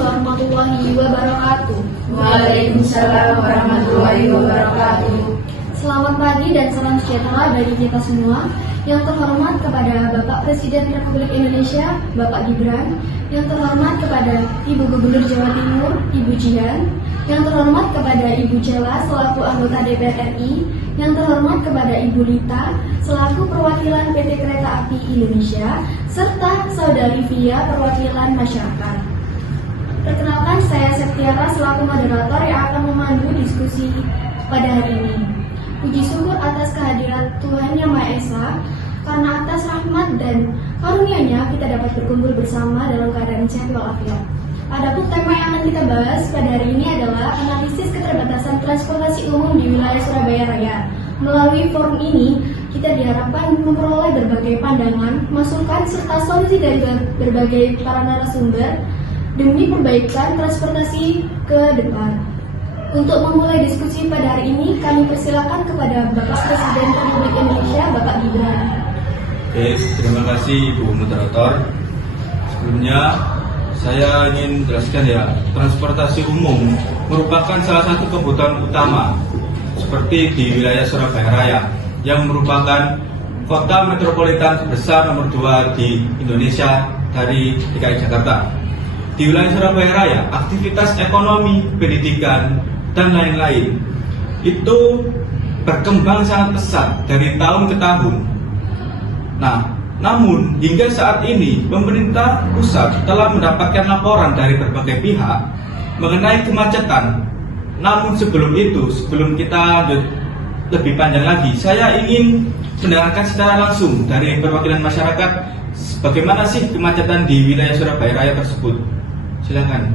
warahmatullahi wabarakatuh. Waalaikumsalam warahmatullahi wabarakatuh. Selamat pagi dan salam sejahtera bagi kita semua. Yang terhormat kepada Bapak Presiden Republik Indonesia, Bapak Gibran. Yang terhormat kepada Ibu Gubernur Jawa Timur, Ibu Jihan. Yang terhormat kepada Ibu Jela selaku anggota DPR RI. Yang terhormat kepada Ibu Lita selaku perwakilan PT Kereta Api Indonesia, serta Saudari Via perwakilan masyarakat. Perkenalkan, saya Septiara selaku moderator yang akan memandu diskusi pada hari ini. Puji syukur atas kehadiran Tuhan Yang Maha Esa, karena atas rahmat dan karunia-Nya kita dapat berkumpul bersama dalam keadaan sehat walafiat. Adapun tema yang akan kita bahas pada hari ini adalah analisis keterbatasan transportasi umum di wilayah Surabaya Raya. Melalui forum ini, kita diharapkan memperoleh berbagai pandangan, masukan, serta solusi dari berbagai para narasumber demi perbaikan transportasi ke depan. Untuk memulai diskusi pada hari ini, kami persilakan kepada Bapak Presiden Republik Indonesia, Bapak Gibran. Oke, terima kasih Ibu Moderator. Sebelumnya, saya ingin jelaskan ya, transportasi umum merupakan salah satu kebutuhan utama seperti di wilayah Surabaya Raya yang merupakan kota metropolitan besar nomor 2 di Indonesia dari DKI Jakarta. Di wilayah Surabaya Raya, aktivitas ekonomi, pendidikan, dan lain-lain itu berkembang sangat pesat dari tahun ke tahun. Nah, namun hingga saat ini pemerintah pusat telah mendapatkan laporan dari berbagai pihak mengenai kemacetan. Namun sebelum itu, sebelum kita lebih panjang lagi, saya ingin mendengarkan secara langsung dari perwakilan masyarakat bagaimana sih kemacetan di wilayah Surabaya Raya tersebut. Silakan.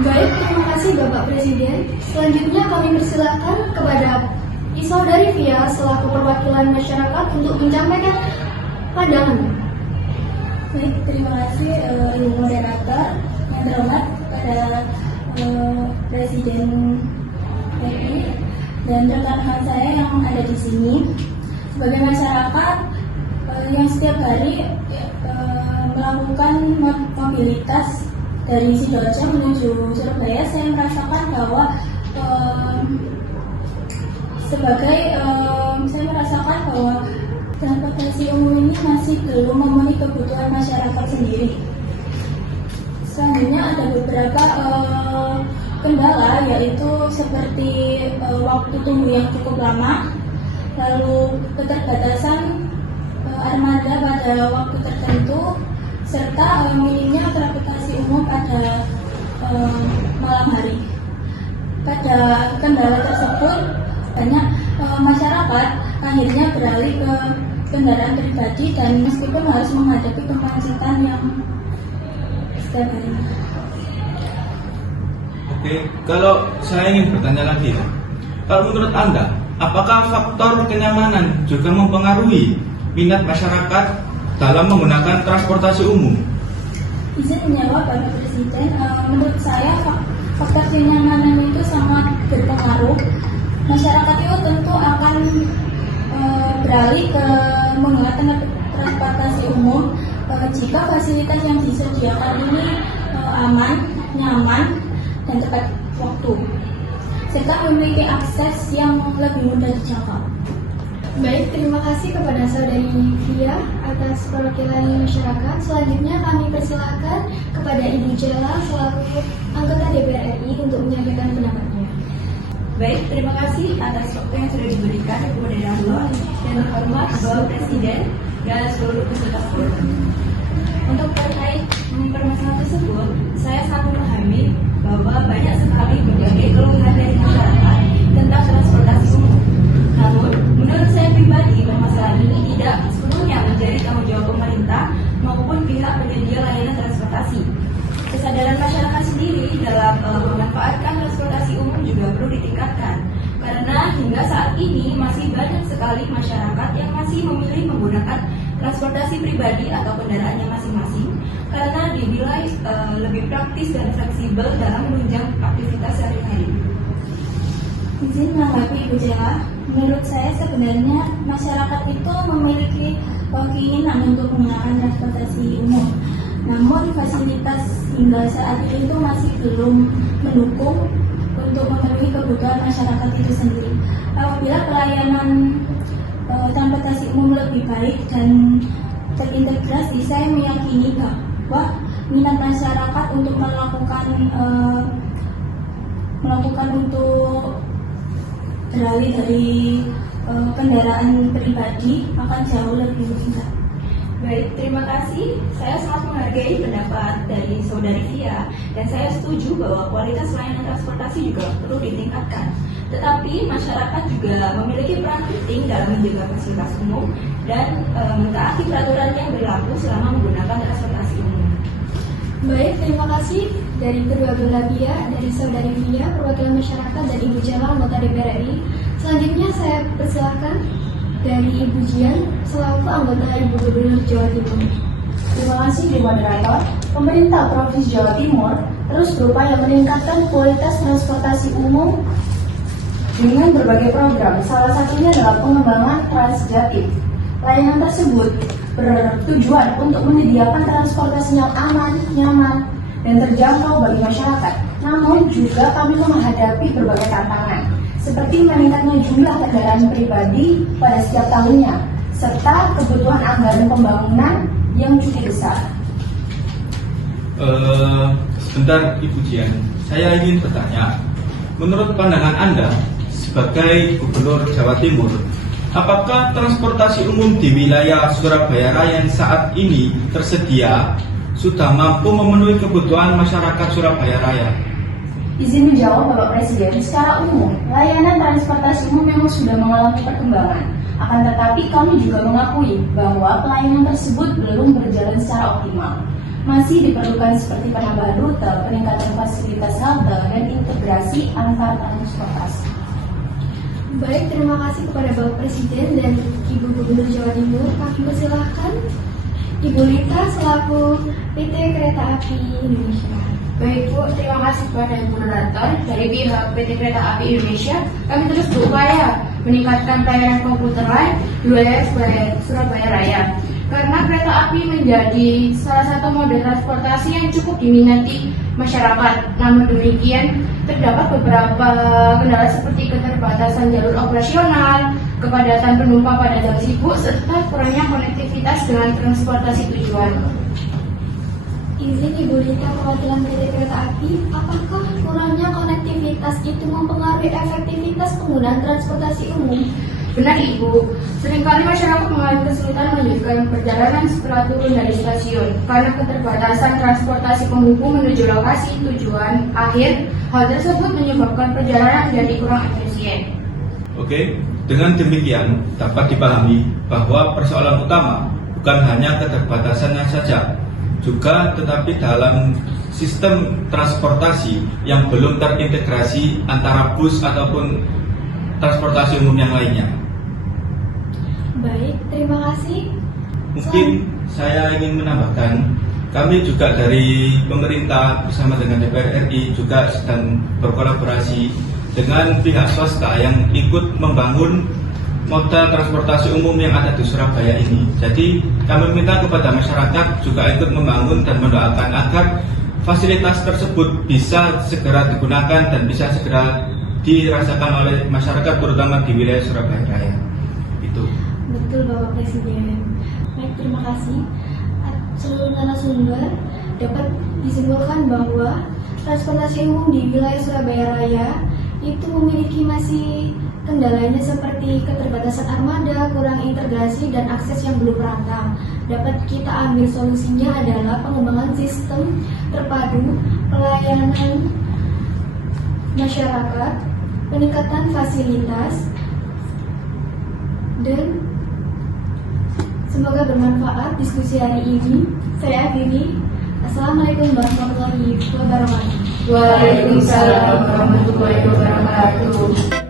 Baik, terima kasih Bapak Presiden. Selanjutnya kami persilakan kepada Saudari Via selaku perwakilan masyarakat untuk menyampaikan pandangan. Baik, terima kasih Ibu Moderator. Yang terhormat pada Presiden RI dan rekan-rekan saya yang ada di sini. Sebagai masyarakat yang setiap hari melakukan mobilitas dari Sidoarjo menuju Surabaya, saya merasakan bahwa saya merasakan bahwa transportasi umum ini masih belum memenuhi kebutuhan masyarakat sendiri. Selanjutnya ada beberapa kendala, yaitu seperti waktu tunggu yang cukup lama, lalu keterbatasan armada pada waktu tertentu, serta minimnya transportasi umum pada malam hari. Pada kendala tersebut, banyak masyarakat akhirnya beralih ke kendaraan pribadi dan meskipun harus menghadapi kemacetan yang setiap hari. Oke, kalau saya ingin bertanya lagi, kalau menurut Anda, apakah faktor kenyamanan juga mempengaruhi minat masyarakat dalam menggunakan transportasi umum? Izin menjawab Bapak Presiden, menurut saya faktor kenyamanan itu sangat berpengaruh. Masyarakat itu tentu akan beralih ke menggunakan transportasi umum jika fasilitas yang disediakan ini aman, nyaman, dan tepat waktu, serta memiliki akses yang lebih mudah dijangkau. Baik, terima kasih kepada Saudari Via atas perwakilan masyarakat. Selanjutnya kami persilakan kepada Ibu Jela selaku anggota DPR RI untuk menyampaikan pendapatnya. Baik, terima kasih atas waktu yang sudah diberikan kepada Moderator dan terhormat Bapak Presiden dan seluruh peserta forum. Untuk terkait permasalahan tersebut, saya sangat memahami bahwa banyak sekali berbagai keluhan dari masyarakat tentang transportasi umum. Namun, menurut saya pribadi, permasalahan ini tidak sepenuhnya menjadi tanggung jawab pemerintah maupun pihak penyedia layanan transportasi. Kesadaran masyarakat sendiri dalam memanfaatkan transportasi umum juga perlu ditingkatkan, karena hingga saat ini masih banyak sekali masyarakat yang masih memilih menggunakan transportasi pribadi atau kendaraannya masing-masing karena dinilai lebih praktis dan fleksibel dalam menunjang aktivitas sehari-hari. Izin menanggapi Ibu Jela, menurut saya sebenarnya masyarakat itu memiliki keinginan untuk menggunakan transportasi umum. Namun fasilitas hingga saat ini itu masih belum mendukung untuk memenuhi kebutuhan masyarakat itu sendiri. Apabila pelayanan transportasi umum lebih baik dan terintegrasi, saya meyakini bahwa minat masyarakat untuk melakukan untuk beralih dari kendaraan pribadi akan jauh lebih meningkat. Baik, terima kasih. Saya sangat menghargai pendapat dari Saudari Via dan saya setuju bahwa kualitas layanan transportasi juga perlu ditingkatkan. Tetapi masyarakat juga memiliki peran penting dalam menjaga fasilitas umum dan mentaati peraturan yang berlaku selama menggunakan transportasi umum. Baik, terima kasih dari kedua belah pihak, dari Saudari Via, perwakilan masyarakat, dan Ibu Jala, anggota DPR RI. Selanjutnya saya persilahkan dari Ibu Jian, selaku anggota Ibu Gubernur Jawa Timur. Terima kasih Ibu Moderator. Pemerintah Provinsi Jawa Timur terus berupaya meningkatkan kualitas transportasi umum dengan berbagai program. Salah satunya adalah pengembangan Transjatim. Layanan tersebut bertujuan untuk menyediakan transportasi yang aman, nyaman, dan terjangkau bagi masyarakat. Namun juga kami menghadapi berbagai tantangan, seperti meningkatnya jumlah kendaraan pribadi pada setiap tahunnya, serta kebutuhan anggaran pembangunan yang cukup besar. Sebentar Ibu Jian, saya ingin bertanya, menurut pandangan Anda sebagai Gubernur Jawa Timur, apakah transportasi umum di wilayah Surabaya Raya yang saat ini tersedia sudah mampu memenuhi kebutuhan masyarakat Surabaya Raya? Izin menjawab Bapak Presiden, secara umum, layanan transportasi umum memang sudah mengalami perkembangan. Akan tetapi kami juga mengakui bahwa pelayanan tersebut belum berjalan secara optimal. Masih diperlukan seperti penambahan rute, peningkatan fasilitas halte, dan integrasi antar transportasi. Baik, terima kasih kepada Bapak Presiden dan Ibu Gubernur Jawa Timur. Kami persilahkan Ibu Lita selaku PT Kereta Api Indonesia. Baik Bu, terima kasih kepada Ibu Moderator. Dari pihak PT Kereta Api Indonesia, kami terus berupaya meningkatkan pelayanan komuter lain di wilayah Surabaya Raya. Karena kereta api menjadi salah satu moda transportasi yang cukup diminati masyarakat. Namun demikian, terdapat beberapa kendala seperti keterbatasan jalur operasional, kepadatan penumpang pada jam sibuk, serta kurangnya konektivitas dengan transportasi tujuan. Izin Ibu Lita, perwakilan PT Kereta Api, apakah kurangnya konektivitas itu mempengaruhi efektivitas penggunaan transportasi umum? Benar Ibu, seringkali masyarakat mengalami kesulitan melanjutkan perjalanan setelah turun dari stasiun karena keterbatasan transportasi penghubung menuju lokasi tujuan akhir. Hal tersebut menyebabkan perjalanan menjadi kurang efisien. Oke, dengan demikian dapat dipahami bahwa persoalan utama bukan hanya keterbatasannya saja, juga tetapi dalam sistem transportasi yang belum terintegrasi antara bus ataupun transportasi umum yang lainnya. Baik, terima kasih. Mungkin saya ingin menambahkan, kami juga dari pemerintah bersama dengan DPR RI juga sedang berkolaborasi dengan pihak swasta yang ikut membangun moda transportasi umum yang ada di Surabaya ini. Jadi kami minta kepada masyarakat juga ikut membangun dan mendoakan agar fasilitas tersebut bisa segera digunakan dan bisa segera dirasakan oleh masyarakat terutama di wilayah Surabaya Raya. Itu. Betul Bapak Presiden. Baik, terima kasih. Seluruh narasumber dapat disimpulkan bahwa transportasi umum di wilayah Surabaya Raya itu memiliki masih kendalanya seperti keterbatasan armada, kurang integrasi, dan akses yang belum merata. Dapat kita ambil solusinya adalah pengembangan sistem terpadu pelayanan masyarakat, peningkatan fasilitas, dan semoga bermanfaat diskusi hari ini. Saya akhiri. Assalamualaikum warahmatullahi wabarakatuh. Waalaikumsalam warahmatullahi wabarakatuh.